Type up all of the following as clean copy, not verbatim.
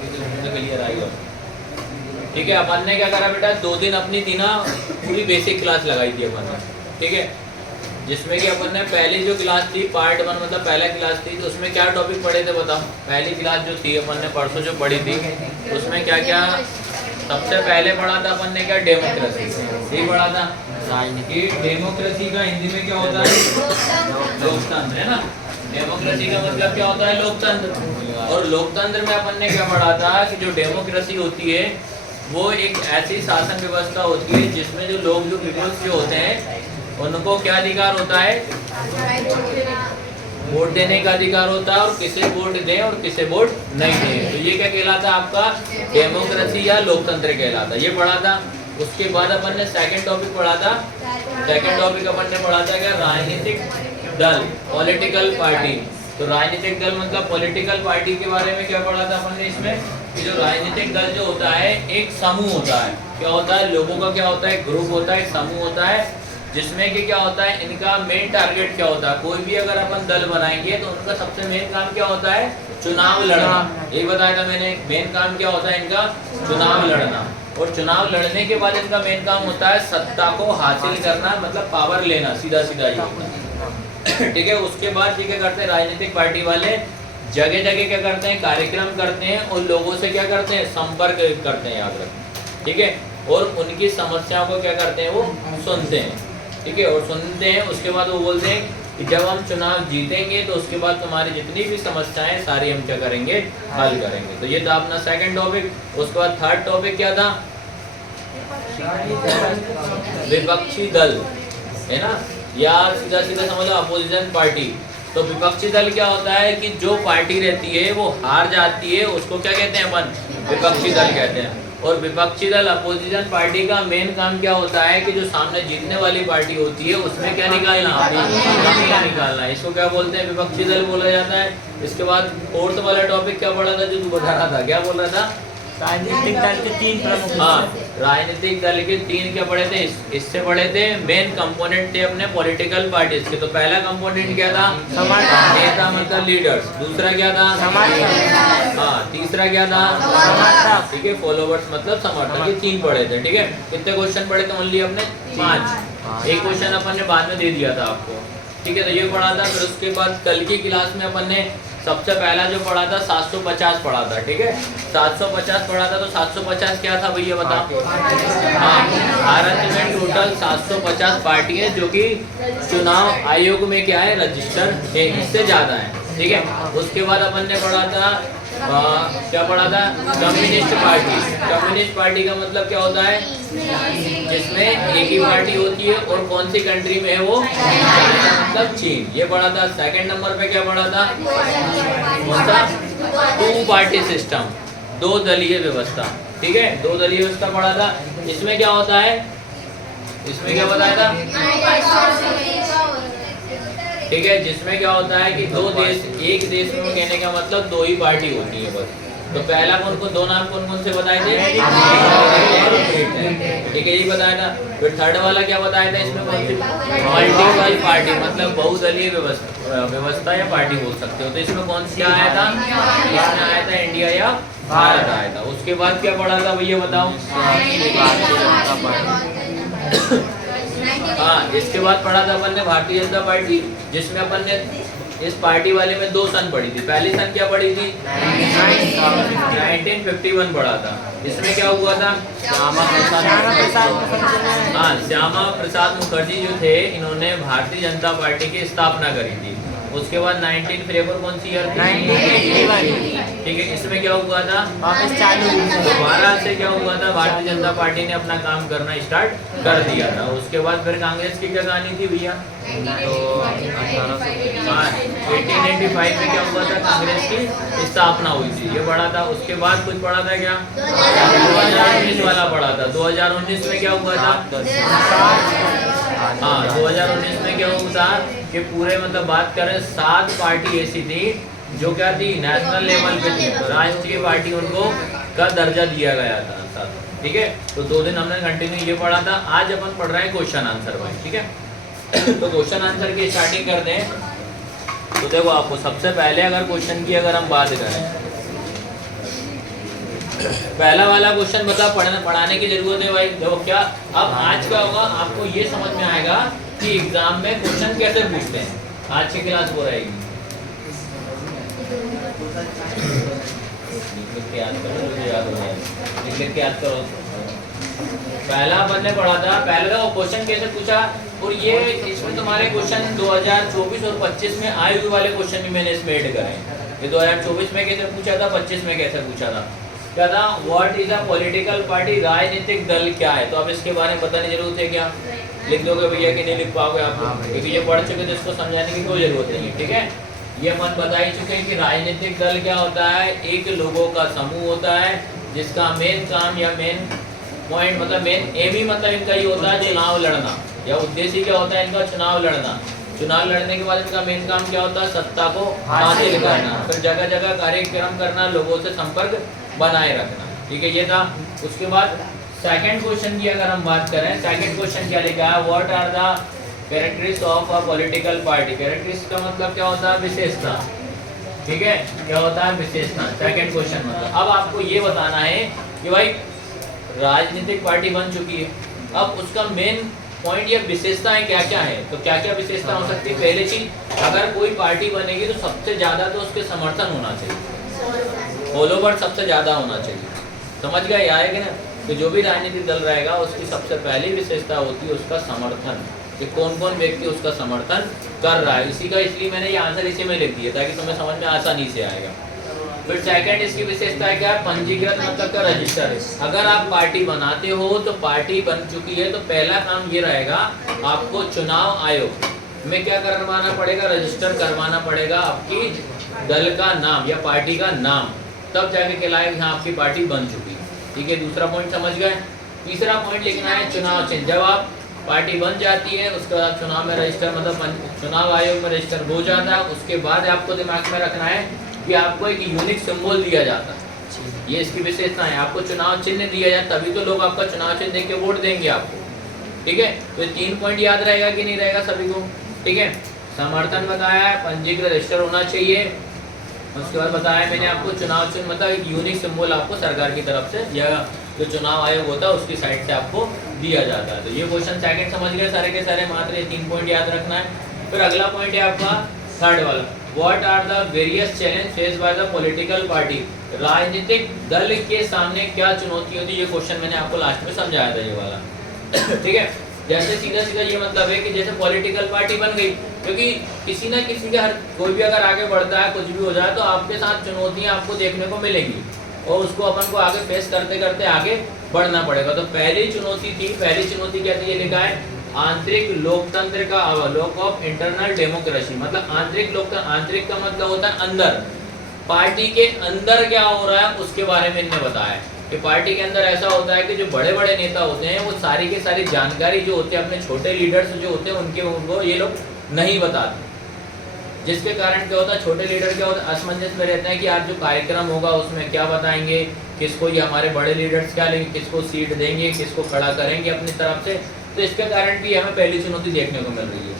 बाकी तो इसमें तो क्लियर आएगा। ठीक है, अपन ने क्या करा बेटा, 2 दिन अपनी थी ना पूरी बेसिक क्लास लगाई थी अपन ने। ठीक है, जिसमें कि अपन ने पहली जो क्लास थी पार्ट 1 मतलब पहला क्लास थी, तो उसमें क्या टॉपिक पढ़े थे बताओ। पहली क्लास जो थी अपन ने परसों जो पढ़ी थी उसमें क्या क्या सबसे पहले पढ़ा था अपन ने, क्या डेमोक्रेसी। यही पढ़ा था कि डेमोक्रेसी का हिंदी में क्या होता है, लोकतंत्र, है ना। डेमोक्रेसी का मतलब क्या होता है, लोकतंत्र। और लोकतंत्र में अपन ने क्या पढ़ा था कि जो डेमोक्रेसी होती है वो एक ऐसी शासन व्यवस्था होती है जिसमें जो लोग जो पीपल्स जो होते हैं उनको क्या अधिकार होता है, वोट देने का अधिकार होता है, और किसे वोट दें और किसे वोट नहीं दें। तो ये क्या कहलाता है आपका, डेमोक्रेसी या लोकतंत्र कहलाता है। ये पढ़ा था। उसके बाद अपन ने सेकंड टॉपिक पढ़ा था। सेकंड टॉपिक अपन ने पढ़ा था क्या, राजनीतिक दल, पॉलिटिकल पार्टी। तो राजनीतिक दल मतलब पॉलिटिकल पार्टी के बारे में क्या पढ़ा था अपन ने इसमें, कि जो राजनीतिक दल जो होता है एक समूह होता है। क्या होता है, लोगों का क्या होता है, ग्रुप होता है, एक समूह होता है, जिसमें कि क्या होता है, इनका मेन टारगेट क्या होता है। कोई भी अगर अपन दल बनाएंगे तो उनका सबसे मेन काम क्या होता है, चुनाव लड़ना। ये बताया था मैंने, मेन काम क्या होता है इनका, चुनाव लड़ना। और चुनाव लड़ने के बाद इनका मेन काम होता है सत्ता को हासिल करना, मतलब पावर लेना, सीधा सीधा ये होता है। ठीक है, उसके बाद ये क्या करते हैं राजनीतिक पार्टी वाले, जगह जगह क्या करते हैं, कार्यक्रम करते हैं और लोगों से क्या करते हैं, संपर्क करते हैं, याद रखें। ठीक है, और उनकी समस्याओं को क्या करते हैं, वो सुनते हैं। ठीक है, और सुनते हैं, उसके बाद वो बोलते हैं कि जब हम चुनाव जीतेंगे तो उसके बाद तुम्हारी जितनी भी समस्याएं सारी हम क्या करेंगे, हल करेंगे। तो ये था अपना सेकंड टॉपिक। उसके बाद थर्ड टॉपिक क्या था, विपक्षी दल, है ना, या सीधा सीधा समझ लो अपोजिशन पार्टी। तो विपक्षी दल क्या होता है कि जो पार्टी रहती है वो हार जाती है, उसको क्या कहते हैं अपन, विपक्षी दल कहते हैं। और विपक्षी दल अपोजिशन पार्टी का मेन काम क्या होता है कि जो सामने जीतने वाली पार्टी होती है उसमें क्या निकालना, कमियां निकालना, इसको क्या बोलते हैं, विपक्षी दल बोला जाता है। इसके बाद फोर्थ वाला टॉपिक क्या पढ़ा था, जो तू बता रहा था, क्या बोल रहा था, राजनीतिक दल के 3 प्रमुख। हाँ, राजनीतिक दल के 3 क्या पढ़े थे, इससे पढ़े थे मेन कंपोनेंट थे अपने पॉलिटिकल पार्टीज के। तो पहला कंपोनेंट क्या था, नेता मतलब लीडर्स। दूसरा क्या था, हाँ, तीसरा क्या था, ठीक है, फॉलोवर्स मतलब समर्थक। ये 3 पढ़े थे। ठीक है, कितने क्वेश्चन पढ़े थे, ओनली अपने 5। एक क्वेश्चन अपन ने बाद में दे दिया था आपको। ठीक है, तो ये पढ़ा था। फिर उसके बाद कल की क्लास में अपन ने सबसे पहला जो पढ़ा था 750 पढ़ा था। ठीक है, 750 पढ़ा था। तो 750 क्या था भैया बताओ। हाँ, भारत में टोटल 750 पार्टी है जो कि चुनाव आयोग में क्या है, रजिस्टर है, इससे ज़्यादा है। ठीक है, उसके बाद अपन ने पढ़ा था क्या पढ़ा था, कम्युनिस्ट पार्टी। कम्युनिस्ट पार्टी का मतलब क्या होता है, जिसमें एक ही पार्टी होती है और कौन सी कंट्री में है वो, चाइना मतलब चीन। ये पढ़ा था। सेकंड नंबर पे क्या पढ़ा था, कौन सा, 2 पार्टी सिस्टम, 2 दलीय व्यवस्था। ठीक है, 2 दलीय व्यवस्था पढ़ा था। इसमें क्या होता है, इसमें क्या बताया था, ठीक है, जिसमें क्या होता है कि 2 देश, एक देश में कहने का मतलब 2 ही पार्टी होती है बस। तो पहला दो नाम कौन कौन से बताए थे, ठीक है, यही बताया था। फिर थर्ड वाला क्या बताया था, इसमें कौन सी, मल्टीपल पार्टी मतलब बहुदलीय व्यवस्था या पार्टी बोल सकते हो। तो इसमें कौन सा आया था, इसमें आया था इंडिया या भारत आया था। उसके बाद क्या पढ़ा था भैया बताओ, हाँ, इसके बाद पढ़ा था अपन ने भारतीय जनता पार्टी, जिसमें अपन ने इस पार्टी वाले में 2 सन पढ़ी थी। पहली सन क्या पढ़ी थी, 1951 पढ़ा था। इसमें क्या हुआ था, श्यामा प्रसाद मुखर्जी जो थे, इन्होंने भारतीय जनता पार्टी की स्थापना करी थी। उसके बाद 19 फरवरी कौन सी ईयर थी, ठीक है, इसमें क्या हुआ था, दोबारा से क्या हुआ था, भारतीय जनता पार्टी ने अपना काम करना स्टार्ट कर दिया था। उसके बाद फिर कांग्रेस की क्या कहानी थी भैया, तो 1895 में क्या हुआ था, कांग्रेस की स्थापना हुई थी, ये पढ़ा था। उसके बाद कुछ पढ़ा था क्या, 2019 वाला पढ़ा था। 2019 में क्या हुआ था, हाँ, 2019 में क्या हुआ था कि पूरे मतलब बात करें 7 पार्टी ऐसी थी जो क्या थी, नेशनल लेवल पे थी, राष्ट्रीय पार्टी उनको का दर्जा दिया गया था। ठीक है, तो 2 दिन हमने कंटिन्यू ये पढ़ा था। आज अपन पढ़ रहे हैं क्वेश्चन आंसर भाई। ठीक है, तो क्वेश्चन आंसर की स्टार्टिंग करते हैं। तो देखो आपको सबसे पहले अगर क्वेश्चन की अगर हम बात करें पहला वाला क्वेश्चन बता पढ़ाने की जरूरत है भाई। देखो क्या अब आज क्या होगा, आपको ये समझ में आएगा कि एग्जाम में क्वेश्चन कैसे पूछते हैं। आज की क्लास वो रहेगी। लिख के याद करो, मुझे याद हो जाएगा। लिख के याद करो। पहला अपन ने पढ़ा था, पहले का क्वेश्चन कैसे पूछा, और ये इसमें तुम्हारे क्वेश्चन 2024 और 25 में आए हुए वाले क्वेश्चन भी मैंने इसमें ऐड करे हैं। ये 2024 में कैसे पूछा था, 25 में कैसे पूछा था। क्या था, what is a political party, राजनीतिक दल क्या है। तो अब इसके बारे में बताने की जरूरत है क्या, लिख दोगे भैया कि नहीं लिख पाओगे आप, क्योंकि ये पढ़ चुके तो इसको समझाने की कोई जरूरत नहीं है। ठीक है, ये मन बता ही चुके हैं कि राजनीतिक दल क्या होता है, एक लोगों का समूह होता है जिसका मेन काम या मेन पॉइंट मतलब मेन एम ही मतलब इनका ये होता है चुनाव लड़ना, या उद्देश्य क्या होता है इनका चुनाव लड़ना। चुनाव लड़ने के बाद इनका मेन काम क्या होता है, सत्ता को हासिल करना, फिर जगह जगह कार्यक्रम करना, लोगों से संपर्क बनाए रखना। ठीक है, ये था। उसके बाद सेकंड क्वेश्चन की अगर हम बात करें, सेकंड क्वेश्चन क्या लिखा है, what are the characteristics of a political party. Characteristics का मतलब क्या होता है, विशेषता। ठीक है, क्या होता है विशेषता, सेकंड क्वेश्चन मतलब। अब आपको ये बताना है कि भाई राजनीतिक पार्टी बन चुकी है, अब उसका मेन पॉइंट या विशेषताएं क्या क्या है। तो क्या क्या विशेषता हो सकती है, पहले चीज, अगर कोई पार्टी बनेगी तो सबसे ज्यादा तो उसके समर्थन होना चाहिए, फॉलोवर सबसे ज्यादा होना चाहिए। समझ गए आएगा ना। तो जो भी राजनीतिक दल रहेगा उसकी सबसे पहली विशेषता होती है उसका समर्थन, कि कौन कौन व्यक्ति उसका समर्थन कर रहा है। इसी का इसलिए मैंने ये आंसर इसी में लिख दिया ताकि तुम्हें समझ में आसानी से आएगा। फिर सेकंड इसकी विशेषता है क्या, पंजीकृत मतलब क्या, रजिस्टर है। अगर आप पार्टी बनाते हो तो पार्टी बन चुकी है तो पहला काम ये रहेगा, आपको चुनाव आयोग में क्या करवाना पड़ेगा, रजिस्टर करवाना पड़ेगा आपकी दल का नाम या पार्टी का नाम, तब जाके कहलाएगा यहाँ आपकी पार्टी बन चुकी है। ठीक है, दूसरा पॉइंट समझ गए। तीसरा पॉइंट लिखना है चुनाव चिन्ह। जब आप पार्टी बन जाती है उसके बाद चुनाव में रजिस्टर मतलब चुनाव आयोग में रजिस्टर हो जाता है, उसके बाद आपको दिमाग में रखना है कि आपको एक यूनिक सिंबल दिया जाता है। ये इसकी विशेषता है, आपको चुनाव चिन्ह दिया जाए तभी तो लोग आपका चुनाव चिन्ह देख के वोट देंगे आपको। ठीक है, तो 3 पॉइंट याद रहेगा कि नहीं रहेगा सभी को। ठीक है, समर्थन बताया है, पंजीकृत रजिस्टर होना चाहिए, उसके बाद बताया मैंने आपको चुनाव चिन्ह मतलब एक यूनिक सिंबल आपको सरकार की तरफ से या जो चुनाव आयोग होता है उसकी साइड से आपको दिया जाता है। तो ये क्वेश्चन सेकंड समझ गए सारे के सारे, मात्र ये 3 पॉइंट याद रखना है। फिर अगला पॉइंट है आपका थर्ड वाला, what are the various challenge face by the political party. राजनीतिक दल के सामने क्या चुनौती होती है, ये क्वेश्चन मैंने आपको लास्ट में समझाया था ये वाला। ठीक है, जैसे सीधा सीधा ये मतलब है कि जैसे पॉलिटिकल पार्टी बन गई, क्योंकि किसी ना किसी का कोई भी अगर आगे बढ़ता है कुछ भी हो जाए तो आपके साथ चुनौतियां आपको देखने को मिलेंगी और उसको अपन को आगे फेस करते करते आगे बढ़ना पड़ेगा। तो पहली चुनौती थी, पहली चुनौती क्या थी, ये लिखा है आंतरिक लोकतंत्र का अवलोक ऑफ इंटरनल डेमोक्रेसी। मतलब आंतरिक लोकतंत्र, आंतरिक का मतलब होता है अंदर, पार्टी के अंदर क्या हो रहा है उसके बारे में इन्होंने बताया कि पार्टी के अंदर ऐसा होता है कि जो बड़े बड़े नेता होते हैं वो सारी की सारी जानकारी जो होती है अपने छोटे लीडर्स जो होते हैं उनको ये लोग नहीं बताते, जिसके कारण क्या होता है छोटे लीडर क्या होता है असमंजस में रहते हैं कि आज जो कार्यक्रम होगा उसमें क्या बताएंगे, किसको ये हमारे बड़े लीडर्स क्या लेंगे, किसको सीट देंगे, किसको खड़ा करेंगे अपनी तरफ से। तो इसके कारण भी हमें पहली चुनौती देखने को मिल रही है।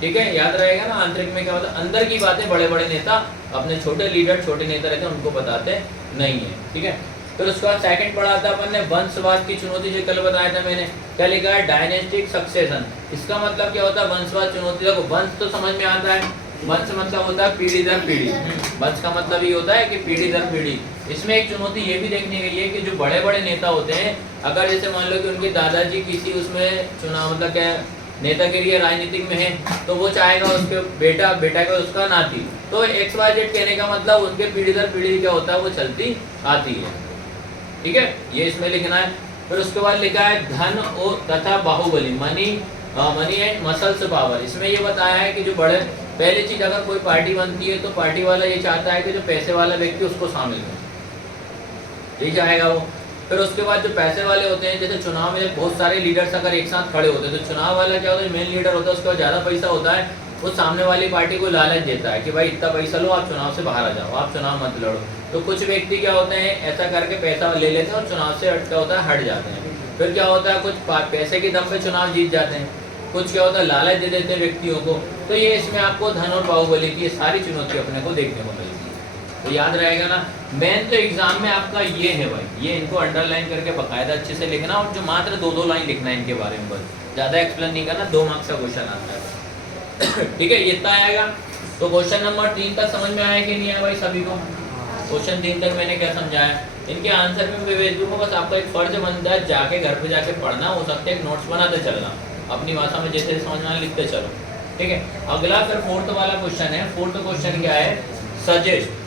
ठीक है, याद रहेगा ना, आंतरिक में क्या होता है अंदर की बातें बड़े बड़े नेता अपने छोटे लीडर छोटे नेता रहते हैं उनको बताते नहीं है। ठीक है, फिर उसके बाद सेकंड पढ़ा था अपन ने वंशवाद की चुनौती, जो कल बताया था मैंने, क्या लिखा है डायनेस्टिक सक्सेशन। इसका मतलब क्या होता है वंशवाद चुनौती। देखो वंश तो समझ में आता है, वंश मतलब होता है पीढ़ी दर पीढ़ी, वंश का मतलब ये होता है कि पीढ़ी दर पीढ़ी। इसमें एक चुनौती ये भी देखने गई है कि जो बड़े बड़े नेता होते हैं अगर जैसे मान लो कि उनके दादाजी किसी उसमें चुनाव मतलब क्या नेतागिरी राजनीतिक में है तो वो चाहेगा उसके बेटा का उसका नाती, तो XYZ कहने का मतलब उनके पीढ़ी दर पीढ़ी क्या होता है वो चलती आती है। ठीक है, ये इसमें लिखना है। फिर उसके बाद लिखा है धन और तथा बाहुबली, मनी एंड मसल्स पावर। इसमें ये बताया है कि जो बड़े पहली चीज अगर कोई पार्टी बनती है तो पार्टी वाला ये चाहता है कि जो पैसे वाला व्यक्ति उसको शामिल करे, ये चाहेगा वो। फिर उसके बाद जो पैसे वाले होते हैं जैसे चुनाव में बहुत सारे लीडर्स अगर एक साथ खड़े होते हैं तो चुनाव वाला क्या होता है मेन लीडर होता है उसके पास ज़्यादा पैसा होता है, वो सामने वाली पार्टी को लालच देता है कि भाई इतना पैसा लो आप चुनाव से बाहर आ जाओ, आप चुनाव मत लड़ो। तो कुछ व्यक्ति क्या होते हैं ऐसा करके पैसा ले लेते हैं और चुनाव से क्या होता है हट जाते हैं। फिर क्या होता है कुछ पैसे के दम पे चुनाव जीत जाते हैं, कुछ क्या होता है लालच दे देते हैं व्यक्तियों को। तो ये इसमें आपको धन और बाहुबली की सारी चुनौती अपने को देखने को मिलती है। तो याद रहेगा ना, मेन तो एग्जाम में आपका ये है भाई, ये इनको अंडरलाइन करके बकायदा अच्छे से लिखना, और जो मात्र 2-2 लाइन लिखना है इनके बारे में, बस ज़्यादा एक्सप्लेन नहीं करना। 2 मार्क्स का क्वेश्चन आता है ठीक है, ये इतना आएगा। तो क्वेश्चन नंबर 3 तक समझ में आया कि नहीं आया भाई सभी को? क्वेश्चन 3 तक मैंने क्या समझाया, इनके आंसर में भेज दूंगा, बस आपका एक फर्ज बनता है जाके घर पे जाके पढ़ना, हो सकता है एक नोट्स बनाते चलना, अपनी भाषा में जैसे समझ में लिखते चलो, ठीक है। अगला फिर 4th वाला क्वेश्चन है। 4th क्वेश्चन क्या है, suggest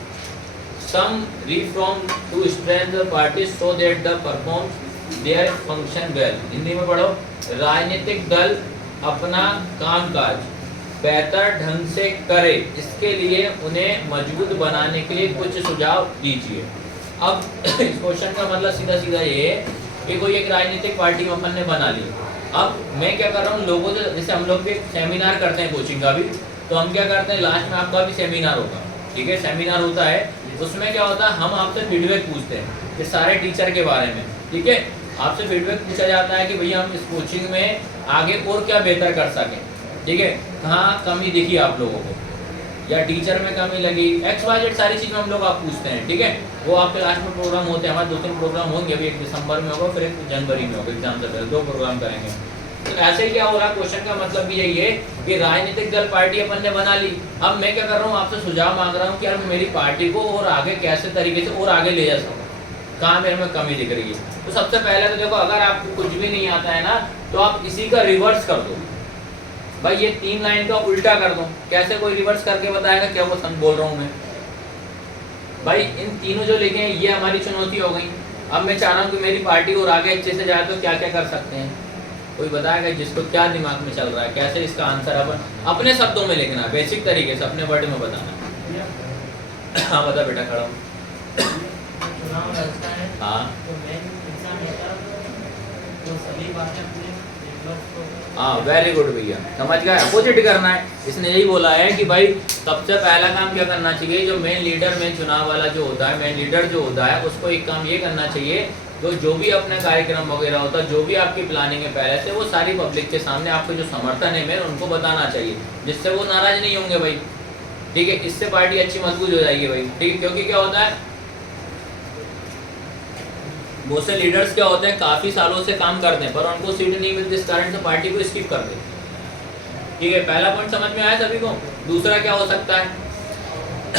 some reform to strengthen the parties so that the perform their function well। Hindi में पढ़ो, राजनीतिक दल अपना कामकाज बेहतर ढंग से करे, इसके लिए उन्हें मजबूत बनाने के लिए कुछ सुझाव दीजिए। अब इस क्वेश्चन का मतलब सीधा सीधा ये है कि कोई एक राजनीतिक पार्टी अपन ने बना ली। अब मैं क्या कर रहा हूँ, लोगों से, जैसे हम लोग भी सेमिनार करते हैं कोचिंग का भी, तो हम क्या करते हैं, लास्ट में आपका भी सेमिनार होगा, ठीक है, सेमिनार होता है, उसमें क्या होता है, हम आपसे फीडबैक पूछते हैं कि सारे टीचर के बारे में, ठीक है, आपसे फीडबैक पूछा जाता है कि भैया हम इस कोचिंग में आगे और क्या बेहतर कर सकें, ठीक है, कहाँ कमी दिखी आप लोगों को, या टीचर में कमी लगी, XYZ सारी चीज़ में हम लोग आप पूछते हैं, ठीक है। वो आपके लास्ट में प्रोग्राम होते हैं, हमारे 2-3 प्रोग्राम होंगे, अभी 1 दिसंबर में होगा, फिर 1 जनवरी में होगा, एग्जाम से पहले 2 प्रोग्राम करेंगे। तो ऐसे क्या हो रहा है, क्वेश्चन का मतलब भी यही है कि राजनीतिक दल पार्टी अपन ने बना ली, अब मैं क्या कर रहा हूँ, आपसे सुझाव मांग रहा हूँ कि यार मेरी पार्टी को और आगे कैसे तरीके से और आगे ले जा सकूँ, कहाँ मेरे में कमी दिख रही है। तो सबसे पहले तो देखो, अगर आपको कुछ भी नहीं आता है ना, तो आप इसी का रिवर्स कर दो भाई, ये 3 लाइन का उल्टा कर दो। कैसे कोई रिवर्स करके बताएगा क्या वो बोल रहा हूँ मैं भाई? इन तीनों जो लिखे हैं ये हमारी चुनौती हो गई। अब मैं चाह रहा हूँ कि मेरी पार्टी और आगे अच्छे से जाए, तो क्या क्या कर सकते हैं, कोई बताएगा जिसको क्या दिमाग में चल रहा है, कैसे इसका आंसर अपन अपने शब्दों में लिखना, बेसिक तरीके से अपने वर्ड में बताना। हाँ बता बेटा, खड़ा हूँ। हाँ वेरी गुड भैया, समझ गए, अपोजिट करना है। इसने यही बोला है कि भाई सबसे पहला काम क्या करना चाहिए, जो मेन लीडर में चुनाव वाला जो होता है, मेन लीडर जो होता है, उसको एक काम ये करना चाहिए, तो जो भी अपने कार्यक्रम वगैरह होता है, जो भी आपकी प्लानिंग है पहले से, वो सारी पब्लिक के सामने आपको जो समर्थन है मेन उनको बताना चाहिए, जिससे वो नाराज नहीं होंगे भाई, ठीक है। इससे पार्टी अच्छी मजबूत हो जाएगी भाई, ठीक है। क्योंकि क्या होता है, बहुत से लीडर्स क्या होते हैं, काफी सालों से काम करते हैं पर उनको सीट नहीं मिलती, इस कारण से पार्टी को स्किप कर देते हैं, ठीक है। पहला पॉइंट समझ में आया सभी को? दूसरा क्या हो सकता है?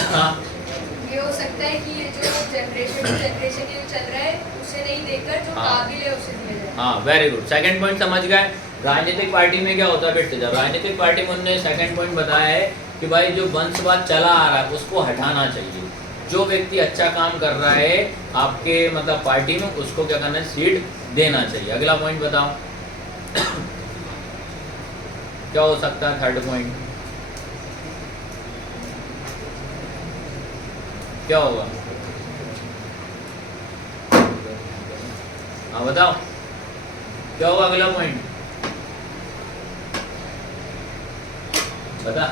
हाँ, ये हो सकता है कि ये जो जनरेशन ये चल रहा है उसे नहीं देखकर जो काबिल है उसे दिया जाए। हाँ वेरी गुड, सेकंड पॉइंट समझ गए। राजनीतिक पार्टी में क्या होता है बेटे, जब राजनीतिक पार्टी में उन्होंने सेकंड पॉइंट बताया है कि भाई जो वंशवाद चला आ रहा है उसको हटाना चाहिए। जो व्यक्ति अच्छा काम कर रहा है आपके मतलब पार्टी में, उसको क्या करना है, सीट देना चाहिए। अगला पॉइंट बताओ क्या हो सकता है, थर्ड पॉइंट क्या होगा? हाँ बताओ क्या होगा अगला पॉइंट, बता।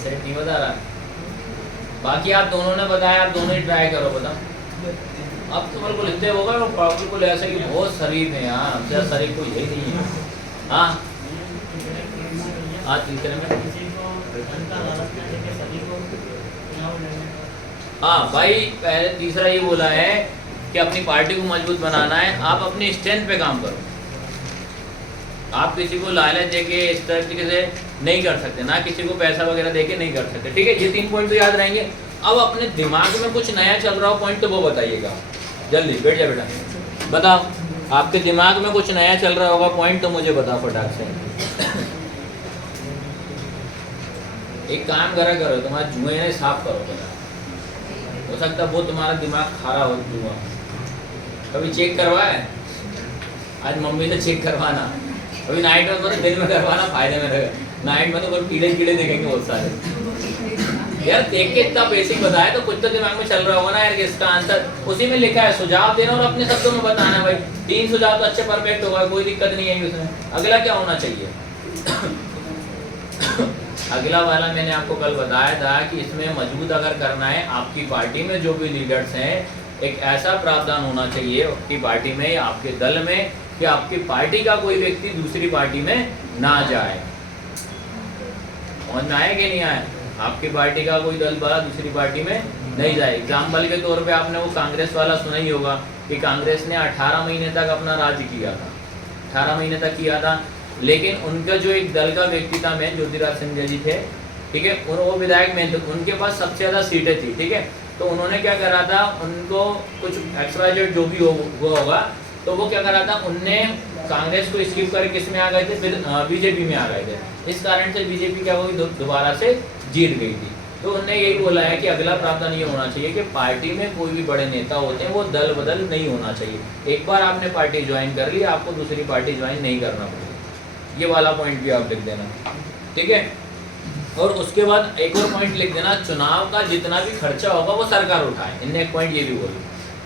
सेट नहीं बता रहा, बाकी आप दोनों ने बताया, आप दोनों ही ट्राई करो, बताओ। अब तो बिल्कुल इतने होगा, बिल्कुल ऐसा कि बहुत शरीफ है यहाँ, हमसे शरीफ कोई है नहीं है। हाँ हाँ तीसरे में हाँ भाई, पहले तीसरा ये बोला है कि अपनी पार्टी को मजबूत बनाना है, आप अपनी स्ट्रेंथ पे काम करो। आप किसी को लालच देके इस तरीके से नहीं कर सकते, ना किसी को पैसा वगैरह देके नहीं कर सकते, ठीक है। ये 3 पॉइंट तो याद रहेंगे। अब अपने दिमाग में कुछ नया चल रहा हो पॉइंट, तो वो बताइएगा, जल्दी बैठ जा बेटा, बताओ। आपके दिमाग में कुछ नया चल रहा होगा पॉइंट, तो मुझे बताओ फटाक से। एक काम करो, तुम्हारा जुए साफ करो, बेटा। हो सकता है वो तुम्हारा दिमाग खारा हो जुआ, कभी चेक करवाए? आज मम्मी से चेक करवाना, अभी नाइट में मतलब दिन में करवाना, फायदे में रहेगा। नाइट में तो कोई कीड़े देखेंगे बहुत सारे। यार देख के इतना बेसिक बताया तो कुछ तो दिमाग में चल रहा होगा ना यार कि इसका आंसर उसी में लिखा है। सुझाव देना और अपने शब्दों में बताना भाई। 3 सुझाव तो अच्छे परफेक्ट होगा, कोई दिक्कत नहीं है उसमें। अगला क्या होना चाहिए? अगला वाला मैंने आपको कल बताया था कि इसमें मजबूत अगर करना है, आपकी पार्टी में जो भी लीडर्स हैं, एक ऐसा प्रावधान होना चाहिए आपकी पार्टी में या आपके दल में कि आपकी पार्टी का कोई व्यक्ति दूसरी पार्टी में ना जाए। समझ में आया कि नहीं आया? आपकी पार्टी का कोई दल बड़ा दूसरी पार्टी में नहीं जाए। एग्जाम्पल के तौर पे आपने वो कांग्रेस वाला सुना ही होगा कि कांग्रेस ने 18 महीने तक अपना राज्य किया था, 18 महीने तक किया था, लेकिन उनका जो एक दल का व्यक्ति था मैं ज्योतिराज सिंधिया जी थे, ठीक है, वो विधायक में, तो उनके पास सबसे ज़्यादा सीटें थी, ठीक है। तो उन्होंने क्या करा था, उनको कुछ XYZ जो भी होगा, तो वो क्या करा था, उनने कांग्रेस को स्किप कर किस में आ गए थे, फिर बीजेपी में आ गए थे। इस कारण से बीजेपी क्या हुई, दोबारा से जीत गई थी। तो उन्होंने यही बोला है कि अगला प्रावधान ये होना चाहिए कि पार्टी में कोई भी बड़े नेता होते हैं वो दल बदल नहीं होना चाहिए। एक बार आपने पार्टी ज्वाइन कर ली, आपको दूसरी पार्टी ज्वाइन नहीं करना पड़ेगा। ये वाला पॉइंट भी आप लिख देना, ठीक है। और उसके बाद एक और पॉइंट लिख देना, चुनाव का जितना भी खर्चा होगा वो सरकार उठाए। इनने एक पॉइंट ये भी बोली,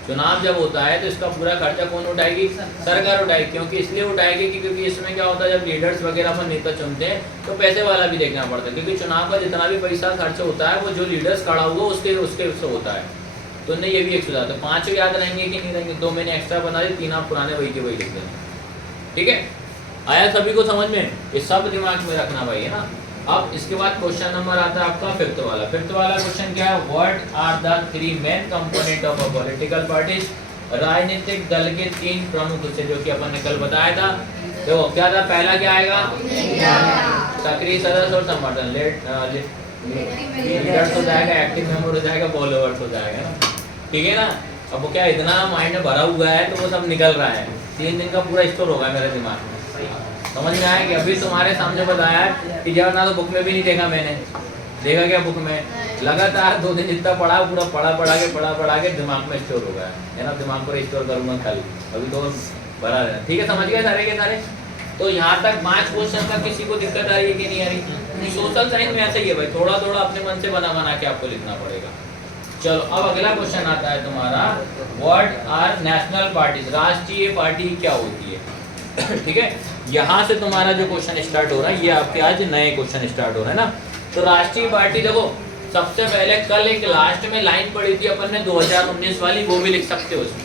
चुनाव जब होता है तो इसका पूरा खर्चा कौन उठाएगी, सरकार उठाएगी। क्योंकि इसलिए उठाएगी कि क्योंकि इसमें क्या होता है, जब लीडर्स वगैरह पर नेता चुनते हैं तो पैसे वाला भी देखना पड़ता है, क्योंकि चुनाव का जितना भी पैसा खर्च होता है वो जो लीडर्स खड़ा हुआ उसके से होता है। तो उन्हें ये भी एक सुझाव है। 5 याद रहेंगे कि नहीं रहेंगे, 2 मैंने एक्स्ट्रा बना दी, 3 आप पुराने वही के वही लिख देना, ठीक है। आया सभी को समझ में? ये सब दिमाग में रखना भाई, है ना। अब इसके बाद क्वेश्चन नंबर आता है आपका फिफ्थ वाला। फिफ्थ वाला क्वेश्चन क्या है, what are the 3 main component of a political parties. राजनीतिक दल के 3 प्रमुख हिस्से जो कि अपन ने कल बताया था। देखो क्या था, पहला क्या आएगा, सक्रिय सदस्य और समर्थन, लीडर्स हो जाएगा, एक्टिव मेंबर हो जाएगा, फॉलोअर्स हो जाएगा ना, ठीक है ना। अब वो क्या इतना माइंड में भरा हुआ है तो वो सब निकल रहा है। 3 दिन का पूरा स्टोर होगा मेरे दिमाग में। समझ में आया कि अभी तुम्हारे सामने बताया कि जब ना तो बुक में भी नहीं देखा मैंने, देखा क्या बुक में, लगातार 2 दिन जितना पढ़ा पूरा पढ़ा के दिमाग में स्टोर हो गया है ना। दिमाग पर स्टोर करूँगा कल, अभी तो भरा रहना, ठीक है। समझ गए सारे के सारे। तो यहाँ तक 5 क्वेश्चन का किसी को दिक्कत आ रही है कि नहीं आ रही? सोशल साइंस में ऐसा ही है भाई, थोड़ा थोड़ा अपने मन से बना के आपको लिखना पड़ेगा। चलो अब अगला क्वेश्चन आता है तुम्हारा, व्हाट आर नेशनल पार्टीज। राष्ट्रीय पार्टी क्या होती है, ठीक है। यहाँ से तुम्हारा जो क्वेश्चन स्टार्ट हो रहा है, ये आपके आज नए क्वेश्चन स्टार्ट हो रहे हैं ना। तो राष्ट्रीय पार्टी देखो, सबसे पहले कल एक लास्ट में लाइन पड़ी थी अपन ने 2019 वाली, वो भी लिख सकते हो उसमें,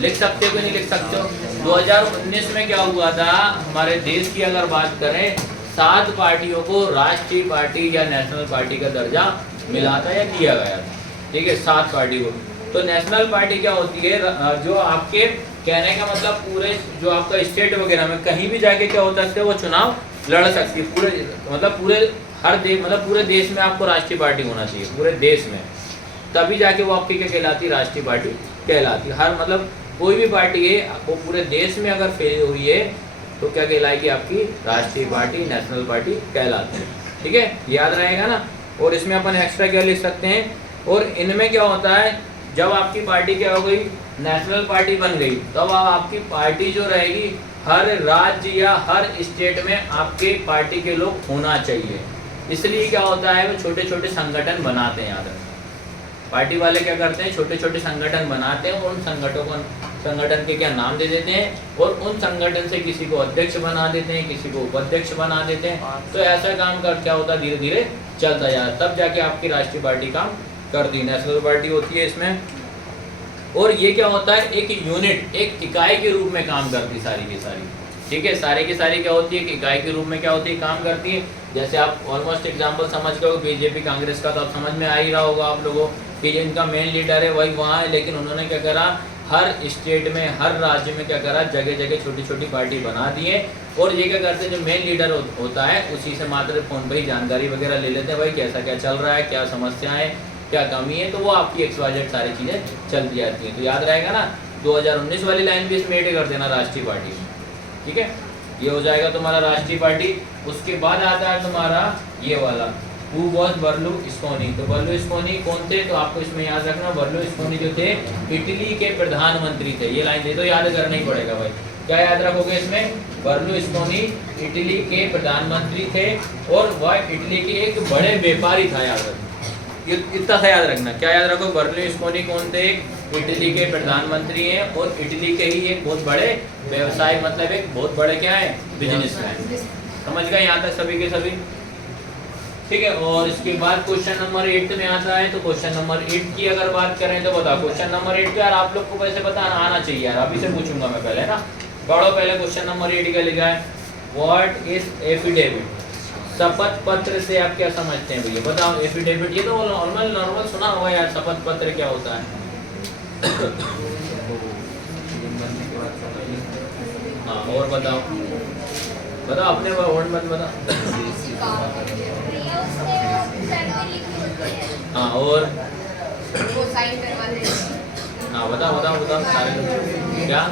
लिख सकते हो कि नहीं लिख सकते हो। 2019 में क्या हुआ था, हमारे देश की अगर बात करें, 7 पार्टियों को राष्ट्रीय पार्टी या नेशनल पार्टी का दर्जा मिला था या दिया गया था, ठीक है, 7 पार्टी को। तो नेशनल पार्टी क्या होती है, जो आपके कहने का मतलब पूरे जो आपका स्टेट वगैरह में कहीं भी जाके क्या होता है, वो चुनाव लड़ सकती है। पूरे मतलब पूरे हर देश, मतलब पूरे देश में आपको राष्ट्रीय पार्टी होना चाहिए, पूरे देश में, तभी जाके वो आपकी क्या कहलाती है, राष्ट्रीय पार्टी कहलाती है। हर मतलब कोई भी पार्टी है वो पूरे देश में अगर फेल हुई है तो क्या कहलाएगी, आपकी राष्ट्रीय पार्टी, नेशनल पार्टी कहलाती है, ठीक है, याद रहेगा ना। और इसमें अपन एक्स्ट्रा क्या लिख सकते हैं, और इनमें क्या होता है, जब आपकी पार्टी क्या हो गई, नेशनल पार्टी बन गई, तब अब आपकी पार्टी जो रहेगी हर राज्य या हर स्टेट में आपके पार्टी के लोग होना चाहिए। इसलिए क्या होता है, वो छोटे छोटे संगठन बनाते हैं। याद रखें, पार्टी वाले क्या करते हैं, छोटे छोटे संगठन बनाते हैं, और उन संगठन के क्या नाम दे देते हैं, और उन संगठन से किसी को अध्यक्ष बना देते हैं, किसी को उपाध्यक्ष बना देते हैं। तो ऐसा काम कर क्या होता है, धीरे धीरे चलता जाता है, तब जाके आपकी राष्ट्रीय पार्टी काम करती है, नेशनल पार्टी होती है इसमें। और ये क्या होता है, एक यूनिट, एक इकाई के रूप में काम करती सारी की सारी, ठीक है, सारी की सारी क्या होती है, एक इकाई के रूप में क्या होती है, काम करती है। जैसे आप ऑलमोस्ट एग्जांपल समझ गए बीजेपी कांग्रेस का, तो आप समझ में आ ही रहा होगा आप लोगों कि जिनका मेन लीडर है वही वहाँ है, लेकिन उन्होंने क्या करा, हर स्टेट में हर राज्य में क्या करा, जगह जगह छोटी छोटी पार्टी बना दी है। और ये क्या करते हैं, जो मेन लीडर होता है उसी से मात्र फोन पर ही जानकारी वगैरह ले लेते हैं, भाई कैसा क्या चल रहा है, क्या समस्याएं है, क्या कमी है, तो वो आपकी XYZ सारी चीज़ें चलती जाती हैं। तो याद रहेगा ना, 2019 वाली लाइन भी इसमें ऐड कर देना राष्ट्रीय पार्टी, ठीक है। ये हो जाएगा तुम्हारा राष्ट्रीय पार्टी। उसके बाद आता है तुम्हारा ये वाला, हु वॉज बर्लुस्कोनी। तो बर्लुस्कोनी कौन थे, तो आपको इसमें याद रखना, बर्लुस्कोनी जो थे इटली के प्रधानमंत्री थे। ये लाइन दे दो, याद करना ही पड़ेगा भाई। क्या याद रखोगे इसमें, बर्लुस्कोनी इटली के प्रधानमंत्री थे, और वह इटली के एक बड़े व्यापारी था। याद रखना, इतना सा याद रखना। क्या याद रखो, बर्लुस्कोनी कौन थे, इटली के प्रधानमंत्री हैं, और इटली के ही एक बहुत बड़े व्यवसाय, मतलब एक बहुत बड़े क्या है, बिजनेसमैन। समझ गए यहाँ तक सभी के सभी, ठीक है। और इसके बाद क्वेश्चन नंबर 8 में आता है। तो क्वेश्चन नंबर 8 की अगर बात करें तो बताओ, क्वेश्चन नंबर 8 यार आप लोग को वैसे पता आना चाहिए यार, अभी से पूछूंगा मैं पहले ना। पढ़ो पहले क्वेश्चन नंबर 8 का लिखा है, व्हाट इज एफिडेविट। शपथ पत्र से आप क्या समझते हैं भैया, बताओ। एफिडेविट ये तो नॉर्मल सुना होगा यार, शपथ पत्र क्या होता है? हाँ और बताओ अपने वर्ड मत बताओ। हाँ और वो साइन करवा दें। हाँ बताओ सारे लोग क्या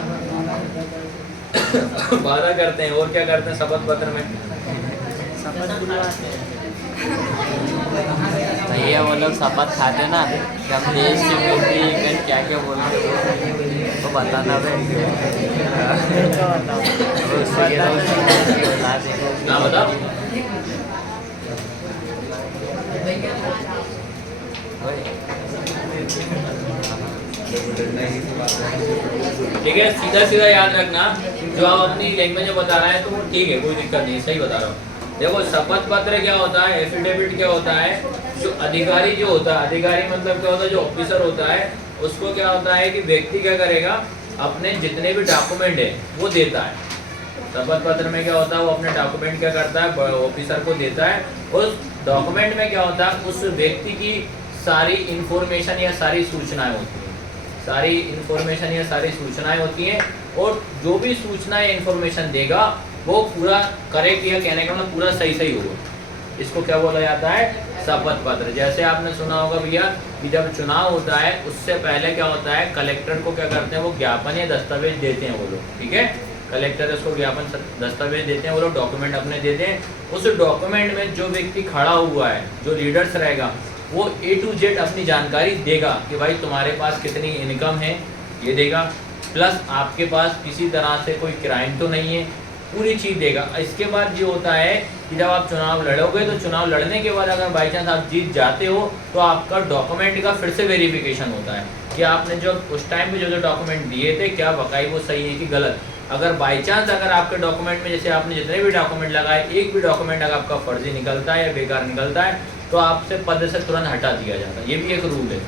वादा करते हैं और क्या करते हैं शपथ पत्र में? शपथ बुलवाते हैं भैया, वो लोग शपथ खाते ना कि हम देश से बेटी क्या क्या बोलते हैं वो बताना ना बताओ। ठीक है, सीधा याद रखना, जो आप अपनी लैंग्वेज में बता रहे हैं तो वो ठीक है, कोई दिक्कत नहीं, सही बता रहा हूँ। देखो शपथ पत्र क्या होता है, एफिडेविट क्या होता है, जो अधिकारी जो होता है, अधिकारी मतलब क्या होता है, जो ऑफिसर होता है, उसको क्या होता है कि व्यक्ति क्या करेगा, अपने जितने भी डॉक्यूमेंट है वो देता है। शपथ पत्र में क्या होता है, वो अपने डॉक्यूमेंट क्या करता है, ऑफिसर को देता है। उस डॉक्यूमेंट में क्या होता है, उस व्यक्ति की सारी इंफॉर्मेशन या सारी सूचनाएं होती हैं, सारी इंफॉर्मेशन या सारी सूचनाएं होती हैं, और जो भी सूचना या इंफॉर्मेशन देगा वो पूरा करेक्ट, या कहने का मतलब पूरा सही होगा। इसको क्या बोला जाता है, शपथ पत्र। जैसे आपने सुना होगा भैया कि जब चुनाव होता है उससे पहले क्या होता है, कलेक्टर को क्या करते हैं, वो ज्ञापन या दस्तावेज देते हैं वो लोग, ठीक है। कलेक्टर उसको ज्ञापन दस्तावेज देते हैं, वो लोग डॉक्यूमेंट अपने देते हैं। उस डॉक्यूमेंट में जो व्यक्ति खड़ा हुआ है, जो लीडर्स रहेगा, वो A to Z अपनी जानकारी देगा कि भाई तुम्हारे पास कितनी इनकम है, ये देगा, प्लस आपके पास किसी तरह से कोई क्राइम तो नहीं है, पूरी चीज़ देगा। इसके बाद ये होता है कि जब आप चुनाव लड़ोगे तो चुनाव लड़ने के बाद अगर बाई चांस आप जीत जाते हो तो आपका डॉक्यूमेंट का फिर से वेरिफिकेशन होता है कि आपने जो उस टाइम पे जो डॉक्यूमेंट दिए थे क्या वाकई वो सही है कि गलत। अगर बाई चांस अगर आपके डॉक्यूमेंट में, जैसे आपने जितने भी डॉक्यूमेंट लगाए, एक भी डॉक्यूमेंट अगर आपका फर्जी निकलता है या बेकार निकलता है तो आपसे पद से तुरंत हटा दिया जाता है। ये भी एक रूल है,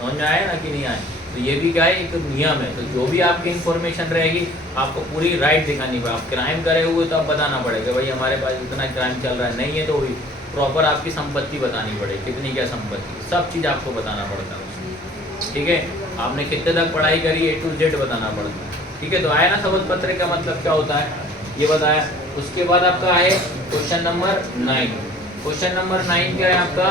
समझ में आया ना कि नहीं आया? तो ये भी क्या है, एक नियम है। तो जो भी आपकी इंफॉर्मेशन रहेगी आपको पूरी राइट दिखानी पड़ेगी। आप क्राइम करे हुए तो आप बताना पड़ेगा भाई हमारे पास इतना क्राइम चल रहा है, नहीं है तो वही प्रॉपर आपकी संपत्ति बतानी पड़ेगी, कितनी क्या संपत्ति, सब चीज़ आपको बताना पड़ता है, ठीक है। आपने कितने तक पढ़ाई करी, A to Z बताना पड़ता है, ठीक है। तो आया ना शपथ पत्र का मतलब क्या होता है, ये बताया। उसके बाद आपका है क्वेश्चन नंबर 9। क्वेश्चन नंबर 9 क्या है आपका,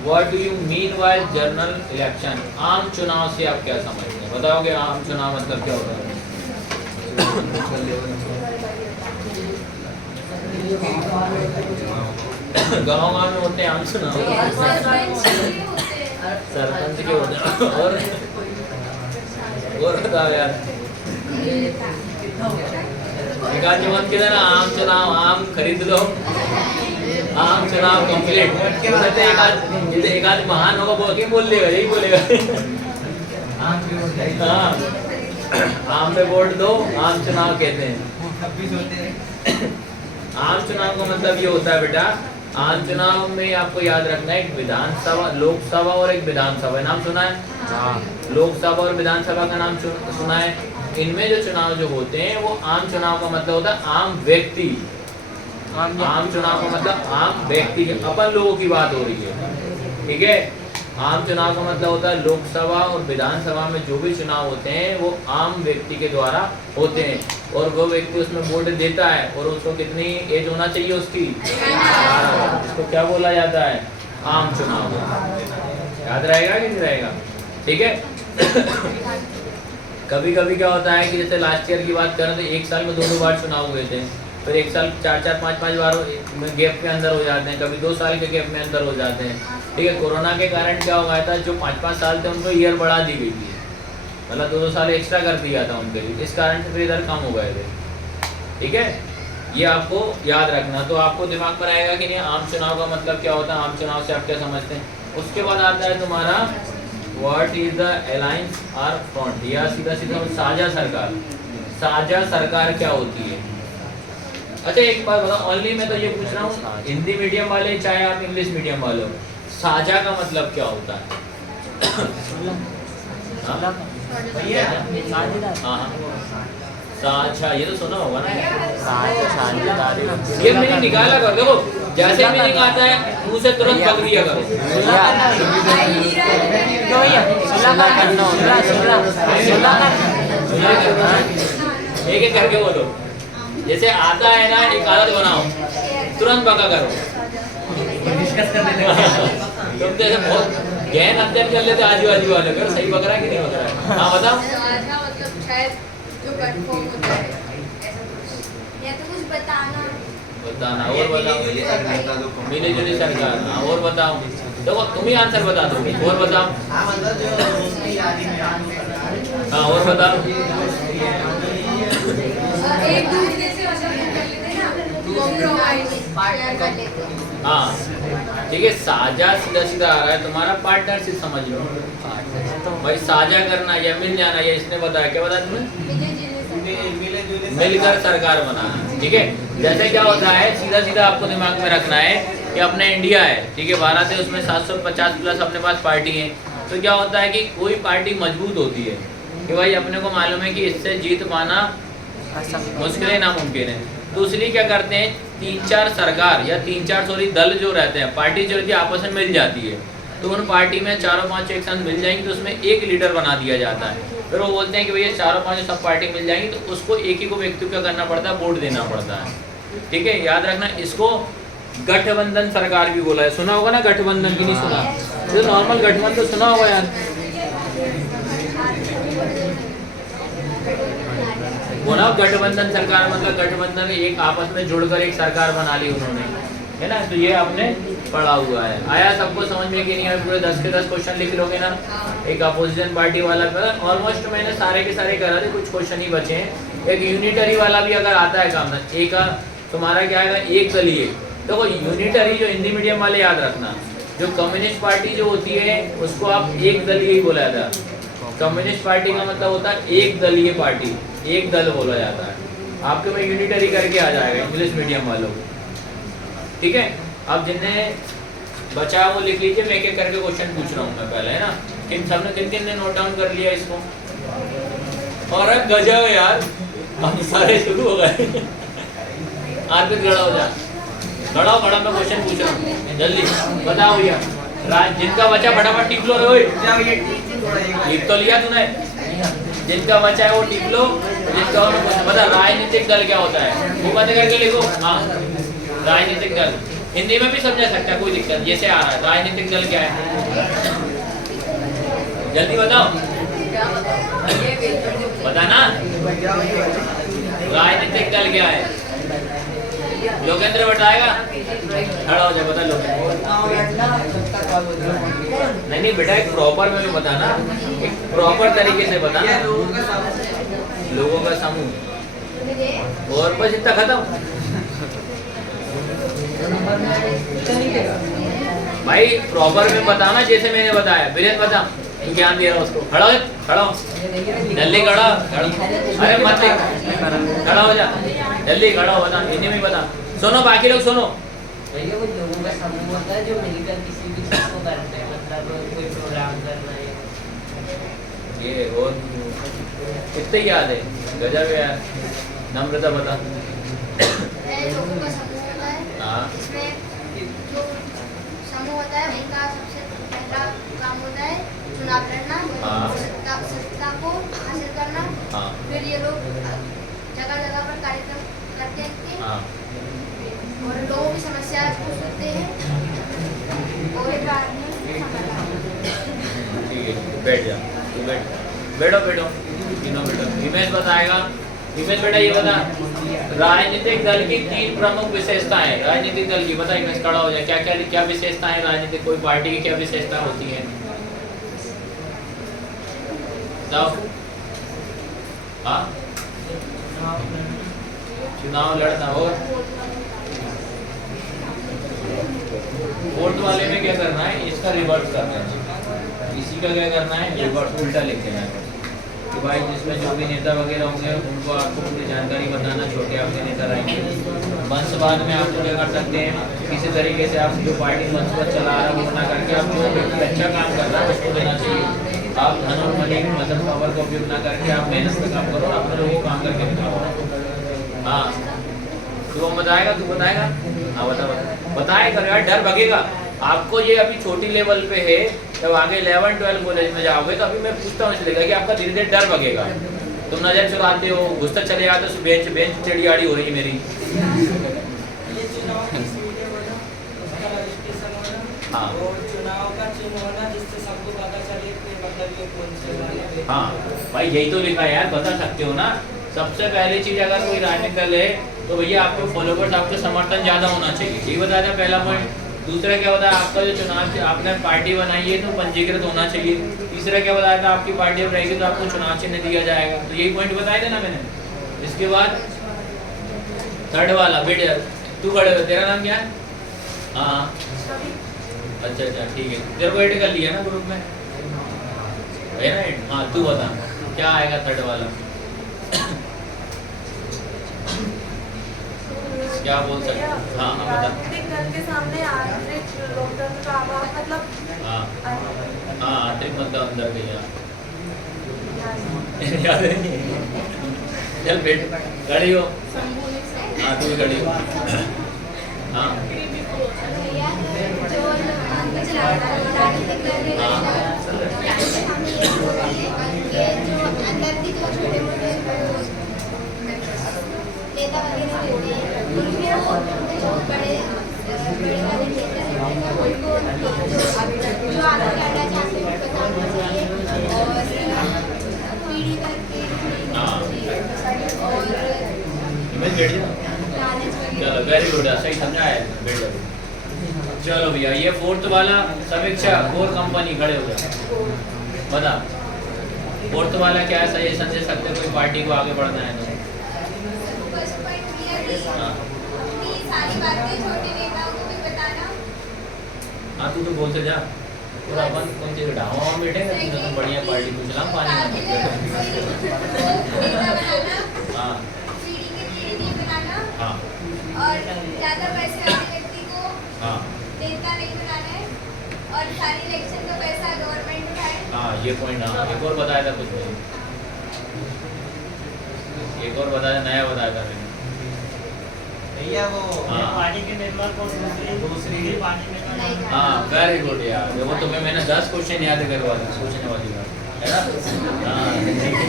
what do you mean by general election? आम चुनाव से आप क्या समझते हैं, बताओगे आम चुनाव मतलब क्या होता है? गाँव में होते हैं आम चुनाव, सरपंच के होते हैं, और बताओ यार, निकाल के मत किधर, आम चुनाव, आम खरीद लो, आम चुनाव कंप्लीट। एक आध महान होगा बोल के बोल लेगा, यही बोलेगा हाँ, आम पे वोट दो, आम चुनाव कहते हैं। आम चुनाव का मतलब ये होता है बेटा, आम चुनाव में आपको याद रखना है, एक विधानसभा, लोकसभा और एक विधानसभा, नाम सुना है? लोकसभा और विधानसभा का नाम सुना है। इनमें जो चुनाव जो होते हैं वो आम चुनाव का मतलब होता है आम व्यक्ति। आम चुनाव का मतलब आम व्यक्ति, अपन लोगों की बात हो रही है, ठीक है। आम चुनाव का मतलब होता है लोकसभा और विधानसभा में जो भी चुनाव होते हैं वो आम व्यक्ति के द्वारा होते हैं, और वो व्यक्ति उसमें वोट देता है, और उसको कितनी एज होना चाहिए उसकी, इसको क्या बोला जाता है, आम चुनाव। याद रहेगा कि नहीं रहेगा, ठीक है। कभी कभी क्या होता है कि जैसे लास्ट ईयर की बात करें तो एक साल में 2 बार चुनाव हुए थे, फिर एक साल 4-4, 5-5 बार गैप के अंदर हो जाते हैं, कभी 2 साल के गैप में अंदर हो जाते हैं, ठीक है। कोरोना के कारण क्या हो गया था, जो 5-5 साल थे उनको ईयर बढ़ा दी गई थी, मतलब 2-2 साल एक्स्ट्रा कर दिया था उनके लिए, इस कारण से फिर इधर कम हो गए थे, ठीक है। ये आपको याद रखना, तो आपको दिमाग में आएगा कि नहीं आम चुनाव का मतलब क्या होता है, आम चुनाव से आप क्या समझते हैं। उसके बाद आता है तुम्हारा व्हाट इज द अलायंस और फ्रंट, या सीधा साझा सरकार। साझा सरकार क्या होती है? अच्छा एक बात बताओ, ओनली मैं तो ये पूछ रहा हूँ हिंदी मीडियम वाले चाहे आप इंग्लिश मीडियम वाले हो, साझा का मतलब क्या होता है? अच्छा ये तो सुना होगा ना। साझेदारी होती है। ये मैंने निकाला कर, देखो जैसे मीनिंग आता है मुंह से तुरंत पकड़ लिया करो। भैया सुलह करना होता है, एक एक करके बोलो। जैसे आता है ना, एक आदत बनाओ, तुरंत पका करो। तुम तो ऐसे बहुत गहन अध्ययन कर लेते आजू बाजू वाले, करो सही पक रहा है कि नहीं पक रहा है। हाँ बताओ। साझा मतलब शायद जो कंफर्म होता है ऐसा कुछ, या तो कुछ बताना और बताओ। मिली जुली सरकार। हाँ और बताओ, देखो तुम ही आंसर बता दो। और बताओ। हाँ और बताओ। एक दूसरे से मतलब कर लेते हैं ना, कॉम्प्रोमाइज शेयर कर लेते हैं। हाँ ठीक है, साझा सीधा सीधा आ रहा है तुम्हारा, पार्टनरशिप समझ लो भाई। साझा करना या मिल जाना, या इसने बताया, क्या बताया तुमने? मिलकर सरकार बनाना। ठीक है, जैसे क्या होता है, सीधा सीधा आपको दिमाग में रखना है कि अपना इंडिया है, ठीक है, भारत है, उसमें 750 प्लस अपने पास पार्टी है। तो क्या होता है कि कोई पार्टी मजबूत होती है कि भाई अपने को मालूम है कि इससे जीत पाना मुश्किल है, नामुमकिन है। तो इसलिए क्या करते हैं, 3-4 सरकार या 3-4 दल जो रहते हैं, पार्टी जो रहती है आपस में मिल जाती है। तो उन पार्टी में 4-5 एक साथ मिल जाएंगे, तो उसमें एक लीडर बना दिया जाता है। फिर वो बोलते हैं कि भैया 4-5 सब पार्टी मिल जाएंगी, तो उसको एक ही को व्यक्ति क्या करना पड़ता है, वोट देना पड़ता है। ठीक है, याद रखना, इसको गठबंधन सरकार भी बोला है। सुना होगा ना गठबंधन, की नहीं सुना? जो नॉर्मल गठबंधन तो सुना होगा यार। वो ना गठबंधन सरकार मतलब गठबंधन एक आपस में जुड़कर एक सरकार बना ली उन्होंने, है ना। तो ये आपने पढ़ा हुआ है। आया सबको समझ में कि नहीं आया? पूरे 10 के 10 क्वेश्चन लिख लोगे ना। एक अपोजिशन पार्टी वाला पर ऑलमोस्ट मैंने सारे के सारे करा थे, कुछ क्वेश्चन ही बचे हैं। एक यूनिटरी वाला भी अगर आता है काम, एक तुम्हारा क्या आएगा, एक दलीय। देखो यूनिटरी जो हिंदी मीडियम वाले याद रखना, जो कम्युनिस्ट पार्टी जो होती है उसको आप एक दलीय ही बोला जाता है। कम्युनिस्ट पार्टी का मतलब होता है एक दलीय पार्टी, एक दल बोला जाता है। आपके में यूनिटरी करके आ जाएगा इंग्लिश मीडियम वालों को। ठीक है, अब जिन्हें बचा वो लिख लीजिए, मैं एक एक करके क्वेश्चन पूछ रहा हूँ मैं पहले, है ना। किन ने नोट डाउन कर लिया इसको? और अब गजब है यार, हम सारे शुरू हो गए। आज भी खड़ा हो जा, खड़ा हो, खड़ा मैं क्वेश्चन पूछ रहा हूँ, जल्दी बताओ भैया। जिनका बचा फटाफट टिक लो। टिक तो लिया तूने, जिनका बचा है वो टिक लो। जिनका बता, राजनीतिक दल क्या होता है वो बंद करके लिखो। हाँ, राजनीतिक दल हिंदी में भी समझा सकता है, कोई दिक्कत। जैसे आ रहा है, राजनीतिक दल क्या है, जल्दी बताओ, बताना। राजनीतिक दल क्या है? लोकेंद्र बताएगा, खड़ा हो जाए, बता लोकेंद्र। नहीं बेटा, एक प्रॉपर में भी बताना, एक प्रॉपर तरीके से बताना। लोगों का समूह, और बस इतना खत्म भाई। प्रॉपर में बताना जैसे मैंने बताया। वीरेंद्र बता, तू ज्ञान दे रहा उसको। खड़ा हो, खड़ा हो, जल्दी खड़ा। अरे मत खड़ा हो जा, जल्दी खड़ा हो, बता, हिंदी में बता। सुनो बाकी लोग सुनो। वो लोगों का समूह होता है जो मिलकर किसी भी चीज को करते हैं, मतलब कोई प्रोग्राम करना है। ये और कितने याद है, गजब है यार। नम्रता बता। लोगों का समूह होता है, हाँ, इसमें जो समूह होता है उनका सबसे पहला काम होता है चुनाव लड़ना, हाँ। सत्ता को हासिल करना। हाँ, फिर ये लोग जगह जगह पर कार्यक्रम करते हैं हाँ, और लोगों की समस्या को सुनते हैं और एक बाद में समाधान। ठीक है, बैठ जा, तू बैठ, बैठो बैठो, तीनों बैठो। हिमेश बताएगा। हिमेश बेटा ये बता, राजनीतिक दल की 3 प्रमुख विशेषताएं। राजनीतिक दल की बता, हिमेश खड़ा हो जाए। क्या क्या क्या विशेषताएं राजनीतिक, कोई पार्टी की क्या विशेषता होती है? बताओ। हाँ, चुनाव लड़ना। और वोट वाले में क्या करना है, इसका रिवर्स करना है। इसी का क्या करना है, रिवर्स, उल्टा लिख देना है कि भाई जिसमें जो भी नेता वगैरह होंगे उनको आपको पूरी जानकारी बताना। छोटे आपके नेता रहेंगे। वंशवाद में आप क्या कर सकते हैं, किसी तरीके से आप जो पार्टी वंशवाद चला रहा है वो ना करके आप जो व्यक्ति अच्छा काम कर रहा है उसको देना चाहिए। आप धन और मनी मतलब पावर का उपयोग ना करके आप मेहनत से काम करो, अपने लोगों को काम करके दिखाओ। हाँ तू बताएगा, तू बताएगा। हाँ बताए करो यार, डर भगेगा। आपको ये अभी छोटी लेवल पे है, जब आगे 11-12 कॉलेज में जाओगे तो अभी मैं पूछता हूँ इसलिए कि आपका धीरे धीरे डर भगेगा। तुम नजर चुराते हो, घुसते चले जाते हो, बेंच बेंच चिड़ियाड़ी हो रही है मेरी। हाँ चुनाव का चिन्ह होना जिससे सबको पता चले कि मतलब ये कौन से वाले। हाँ भाई यही तो लिखा है यार, बता सकते हो ना। सबसे पहली चीज अगर कोई राजनीतिक दल है तो भैया आपके फॉलोवर्स, आपके समर्थन ज्यादा होना चाहिए, यही बताया था पहला पॉइंट। दूसरा क्या बताया, आपका जो चुनाव से आपने पार्टी बनाई है तो पंजीकृत होना चाहिए। तीसरा क्या बताया था, आपकी पार्टी अब रहेगी तो आपको चुनाव चिन्ह दिया जाएगा। तो यही पॉइंट बताए थे ना मैंने। इसके बाद थर्ड वाला बेटे, तू खड़े हो, तेरा नाम क्या है? हाँ अच्छा ठीक है, तेरे को ऐड कर लिया ना ग्रुप में, है ना? हाँ तू बता क्या आएगा थर्ड वाला। क्या बोल सकते? हाँ बता। राजनीतिक दल के सामने आंतरिक लोकतंत्र का अभाव मतलब हाँ आंतरिक मतलब अंदर के याद है। चल बैठ, खड़ी हो। हाँ तू खड़ी हो। हाँ नेता वगैरह होते हैं उनके जो बड़े वाले नेता रहते हैं उनको जो आगे करना चाहते हैं बताना चाहिए और पीढ़ी दर पीढ़ी और चलो वेरी गुड, सही समझा है, बैठ जाओ। चलो भैया ये फोर्थ वाला समीक्षा, कोर कंपनी खड़े हो जाओ, बता फोर्थ वाला क्या है, सजेशन दे सकते कोई पार्टी को आगे बढ़ना है तो। अपनी सारी बातें छोटे नेताओं को भी बताना। हाँ तू तो बोलते जा, और अपन कौन सी ढावा में बैठेंगे तो बढ़िया पार्टी को चला पानी हाँ हाँ और ज्यादा पैसे वाले व्यक्ति को हाँ नेता नहीं बनाना है और सारी इलेक्शन का पैसा गवर्नमेंट उठाए। हाँ ये पॉइंट। हाँ एक और बताया था कुछ नहीं, एक और बताया, नया बताया था मैंने भैया वो हाँ। पार्टी के मेंबर को दूसरी पार्टी में। हाँ वेरी गुड यार, वो तुम्हें मैंने 10 क्वेश्चन याद करवा दिया सोचने वाली बात है ना। हाँ ठीक है।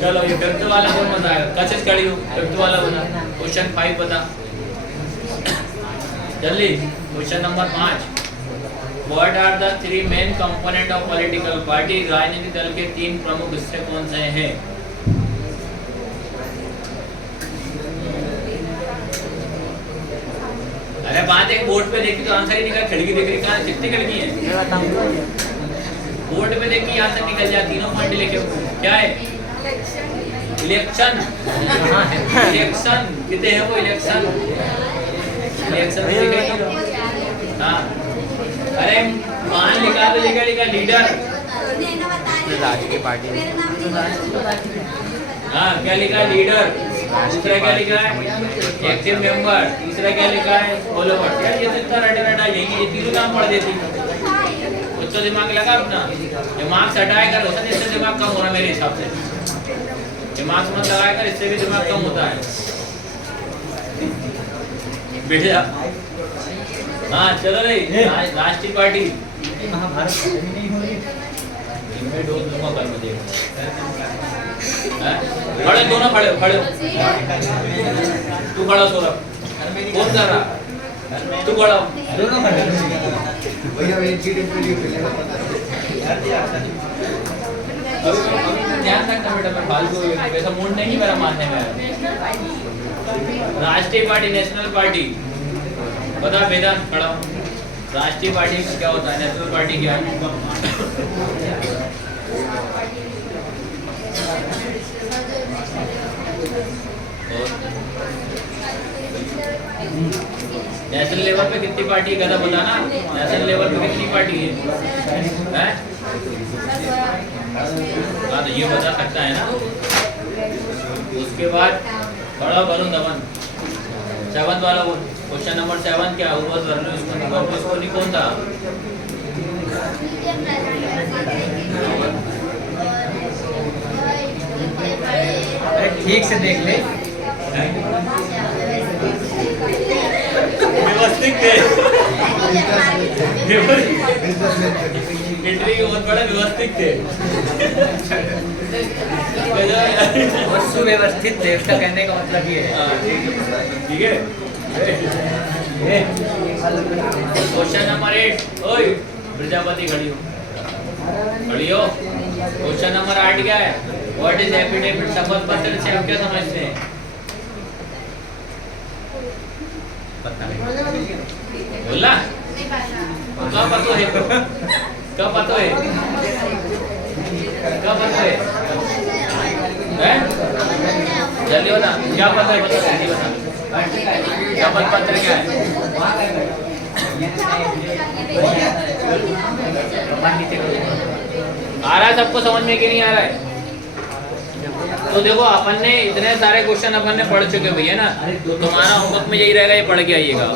चलो ये फिफ्थ वाला कौन बताएगा? कशिश खड़ी हो, फिफ्थ वाला बता, क्वेश्चन 5 बता जल्दी। Question number 5, What are the 3 main component of political party? राजनीतिक दल के 3 प्रमुख हिस्से कौन से हैं? अरे बात एक बोर्ड पे देखी तो आंसर ही निकल, खिड़की देख रही कहाँ, कितनी खिड़की है? बोर्ड पे देख के आंसर निकल जाए, तीनों पॉइंट लिखे क्या है? इलेक्शन। इलेक्शन कितने हैं वो? इलेक्शन हाँ अरे मान लिखा तो ये क्या लिखा? लीडर। राजकीय पार्टी। हाँ क्या लिखा है? लीडर। दूसरा क्या लिखा है? Active member. तीसरा क्या लिखा है? फॉलोवर। यार ये तो इतना रटा यही, ये तीनों काम पढ़ देती। कुछ तो दिमाग लगा अपना, दिमाग से हटाए कर, होता इससे दिमाग कम हो रहा मेरे हिसाब से। दिमाग से मत लगाया कर, इससे भी दिमाग कम होता है। बेटा हाँ चलो रे, राष्ट्रीय पार्टी इनमें डोज दूंगा कल मुझे। खड़े दोनों खड़े खड़े, तू खड़ा सौरभ, कौन कर रहा? तू खड़ा, दोनों खड़े। ध्यान रखना बेटा, मैं फालतू वैसा मूड नहीं मेरा मानने में। राष्ट्रीय पार्टी, नेशनल पार्टी बता वेदांत, खड़ा। राष्ट्रीय पार्टी क्या होता है? नेशनल पार्टी क्या है? नेशनल लेवल पे कितनी पार्टी है? गधा बताना, नेशनल लेवल पे कितनी पार्टी है? हाँ तो ये बता सकता है ना। उसके बाद बड़ा वरुण धवन, 7 वाला क्वेश्चन नंबर 7 क्या हुआ? वर्णुष्कोनी कौन था? अरे ठीक से देख ले। व्यवस्थित थे। लिटरली बहुत बड़ा व्यवस्थित थे। और सुव्यवस्थित थे, उसका कहने का मतलब ये है। हाँ, ठीक है। Question number 8। ओए प्रजापति खड़ी हो। क्वेश्चन नंबर 8 क्या है? What is affidavit? शपथ पत्र से आप क्या समझते हैं? बोला कब पता है? कब पता है? कब पता है? हैं? जल्दी बता, क्या पता है? बता, जल्दी बता। शपथ पत्र क्या है? आ रहा है सबको समझ में कि नहीं आ रहा है? तो देखो अपन ने इतने सारे क्वेश्चन अपन ने पढ़ चुके भैया ना, तो तुम्हारा होमवर्क में यही रहेगा, ये पढ़ के आइएगा।